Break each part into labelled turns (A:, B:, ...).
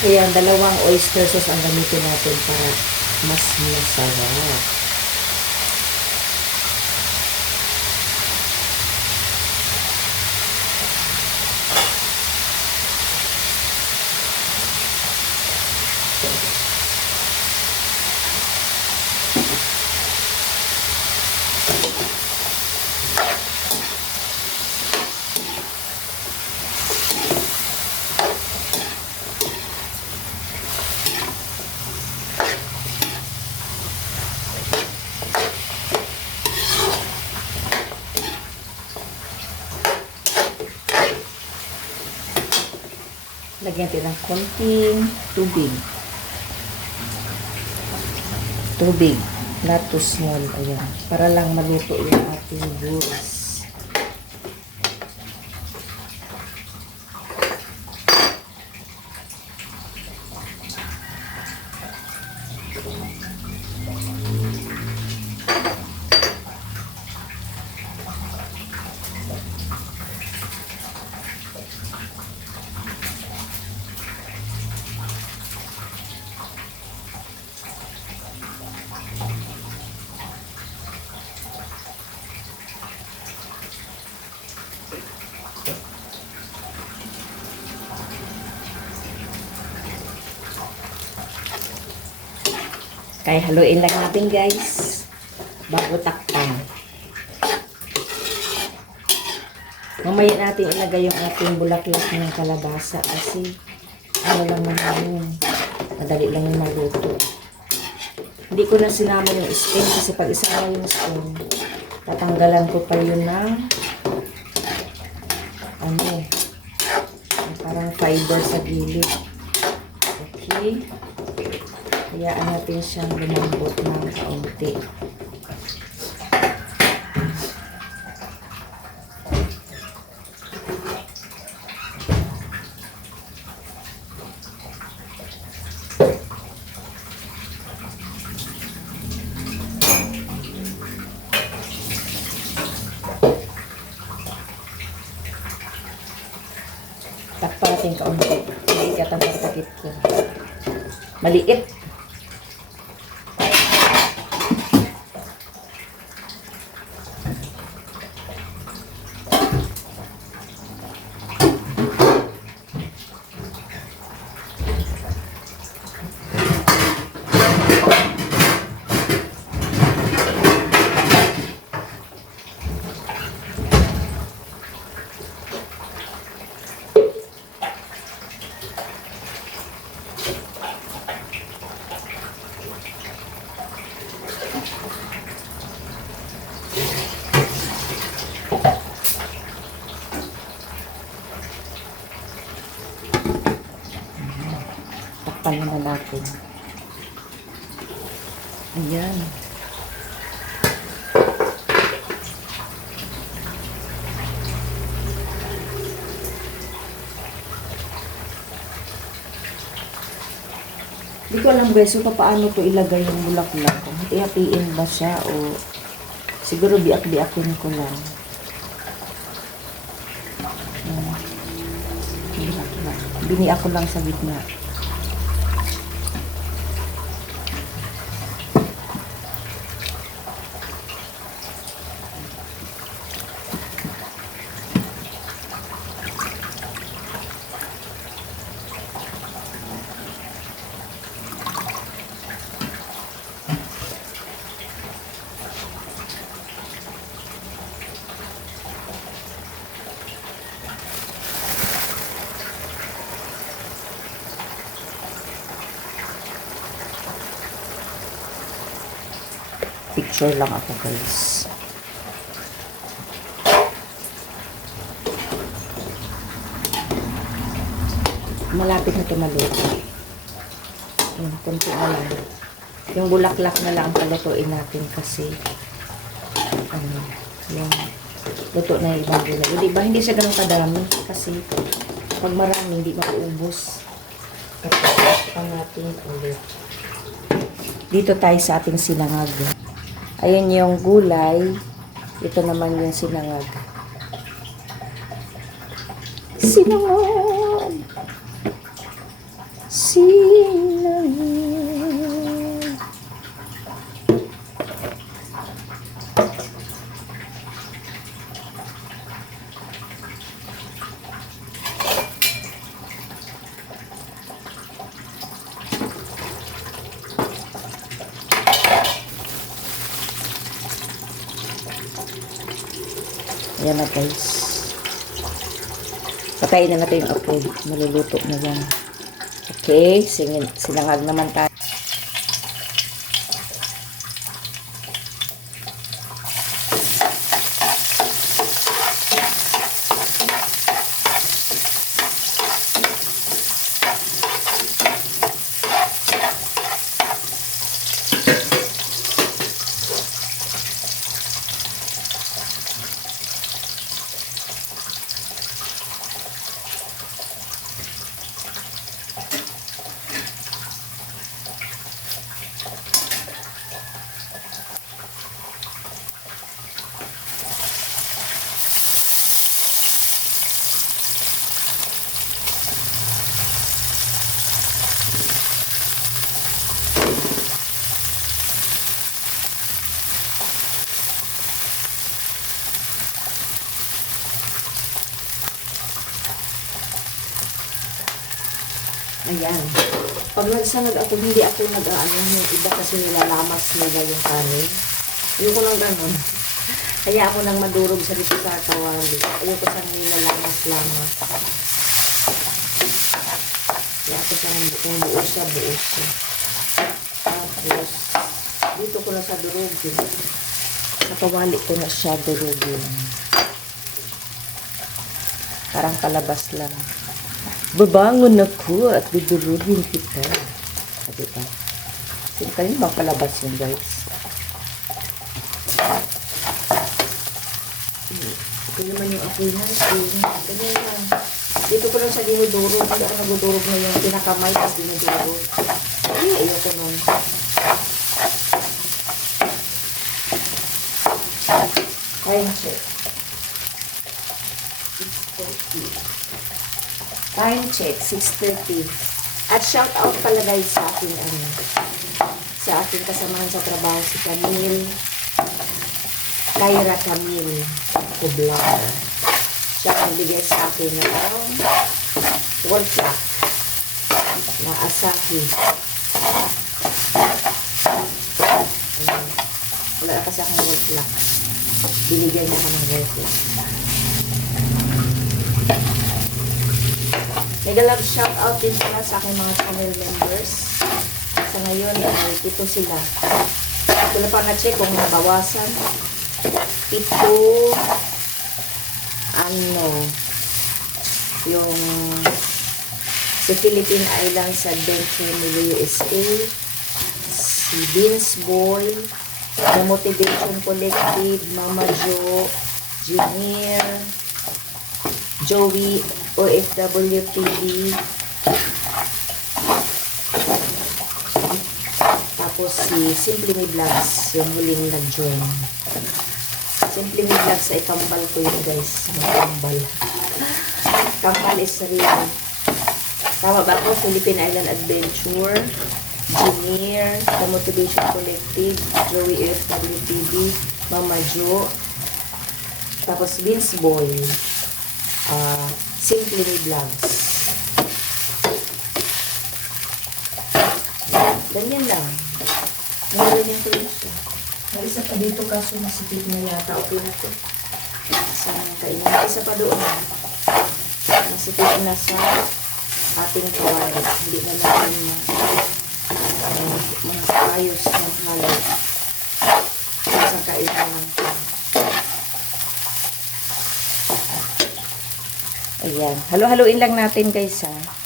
A: Ayan, dalawang oyster sauce ang gamitin natin para mas masarap. Lagyan natin ng konting tubig. Tubig. Not too small. Ayan. Para lang maluto yung ating buras. Kaya haluin lang natin guys. Bago takpan. Mamaya natin ilagay yung ating bulaklak ng kalabasa kasi ano lang naman yun. Madali lang yung maluto. Hindi ko na sinama yung stem kasi pag isama yung stem, tatanggalan ko pa yun ng ano, parang fiber sa gilid. Okay. Hayaan natin siyang lumambot ng kaunti. Takpa natin kaunti. Maliit ang pagtakit ko. Maliit. Naman natin. Ayan. Hindi ko alam guys, so paano to ilagay yung bulaklak. Kung hati-hatiin ba siya o siguro biak-biakin ko lang. Ayan. Bulaklak. Biniak ko lang sa gitna. Picture lang ako guys. Malapit na ito maluto. Yung kunti na lang. Yung bulaklak na lang ang palutuin natin kasi ano, yung luto na yung ibang gulay. Hindi ba? Hindi siya ganun kadami kasi pag marami hindi mauubos. At natin ulit. Dito tayo sa ating sinangag. Ayan yung gulay. Ito naman yung sinangag. Sinangag! Sinangin. Ayan na guys. Patayin na natin yung apoy. Maluluto na yan. Okay, singin, sinangag naman tayo. Ayan. Pag nagsanag ako, hindi ako nag-aano yung iba kasi nilalamas nila yung kanin. Ayoko lang ganun. Kaya ako nang madurog sa rito sa kawali. Ayoko siyang nilalamas-lamas. Kaya ako kung buo siya, buo siya. Tapos, dito ko na siya durugin. Sa kawali ko na siya durugin. Parang palabas lang. Babangon ako at dudurugin kita. Sabi pa. Sino kayo bang palabas yun, guys? Ito naman yung apoy natin. Ganyan lang. Dito ko lang siya dinudurog. Hindi ako nagudurog na yung pinakamay tapos dinudurog. Ay, ayoko nun. Time check. Time check, 6.30. At shout out pala guys sa ating ano, sa ating kasamahan sa trabaho si Camille, Kyra Camille Kublar. Siya ang bigay sa akin ng wall clock na Asahi. Wala kasi akong wall clock. Binigyan niya ako ng wall clock. Mega shout out din pala sa aking mga channel members. Sa ngayon ay ito sila. Ito na pa na-check kung nabawasan. Ito, ano, yung si Philippine Islands Adventure Nilo USA, si Vince Boy, The Motivation Collective, Mama Jo, Junior, Joey OFW TV. Tapos si Simply Me Vlogs, yung huling nag-join. Simply Me Vlogs ay kambal ko yun guys. Kambal. Kambal is real. Tama ba ako? Philippine Island Adventure. Junior, The Motivation Collective, Chloe OFW TV, Mama Jo, tapos Vince Boy, ah Simply Me Vlogs. Ganyan lang. Ganyan ko lang siya. May isa pa dito kaso masipit na yata. Okay na to. Sa kainan. May isa pa doon. Masipit na sa ating kawali. Hindi na natin ma uh, mga ayos ng halo. Sa kainan lang. Ayan. Halo-haloin lang natin guys ha.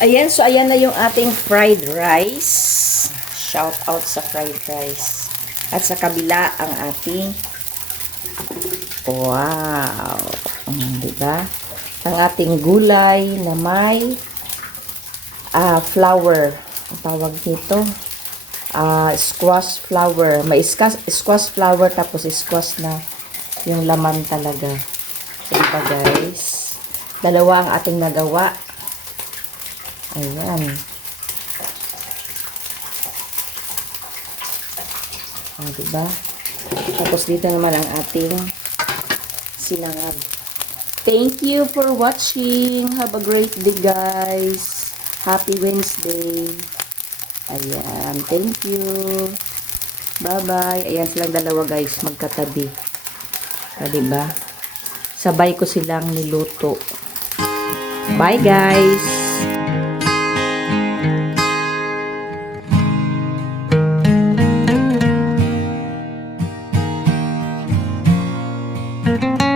A: Ayan, so ayan na yung ating fried rice. Shout out sa fried rice. At sa kabila ang ating wow. Mm, di ba? Ang ating gulay na may ah flour. Ang tawag nito ah squash flour. May squash, squash flour tapos squash na yung laman talaga. So, diba guys? Dalawa ang ating nagawa. Ayan. O, diba? Tapos dito naman ang ating sinangag. Thank you for watching. Have a great day, guys. Happy Wednesday. Ayan. Thank you. Bye-bye. Ayan silang dalawa, guys. Magkatabi. O, diba? Sabay ko silang niluto. Bye, guys. Thank